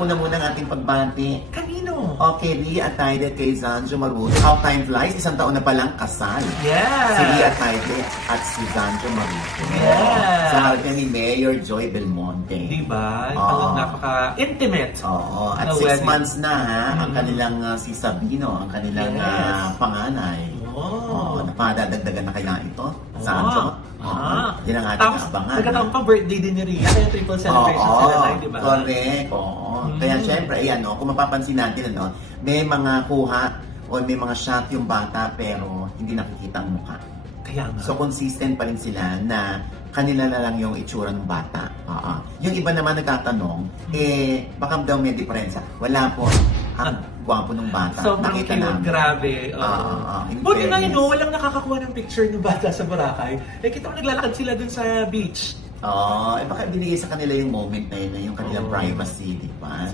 Muna ang ating pagbati. Kanino? Okay, Lee Atayde kay Zanjo Maruto. How time flies, isang taon na palang kasal. Yeah! Si Lee Atayde at si Zanjo Maruto. Yeah! Sa harap niya ni Mayor Joy Belmonte. Diba? Oo. Talagang napaka-intimate. Oo. At na 6 wedding. months na ha, ang kanilang si Sabino, ang kanilang Yes. panganay. Oh. Napadadagdagan na kaya ito? Zanjo? Yan ang ating Tapos, abangan. nagkataon pa birthday din ni Rhea, kaya triple celebration sila tayo, di ba? Correct. Oo. Kaya syempre, ayan, no, kung mapapansin natin, ano, may mga kuha o may mga shot yung bata pero hindi nakikita ang mukha. Kaya nga. So consistent pa rin sila na kanila na lang yung itsura ng bata. Yung iba naman nagtatanong, baka daw may diferensya. Wala po. Ang gwapo ng bata. Sobrang Nakita cute, namin. grabe. In Buti nga fairness. yun, no, walang nakakakuha ng picture ng bata sa Boracay. Kita ko naglalakad sila dun sa beach. Baka binigay sa kanila yung moment na yun, yung kanilang privacy, di ba?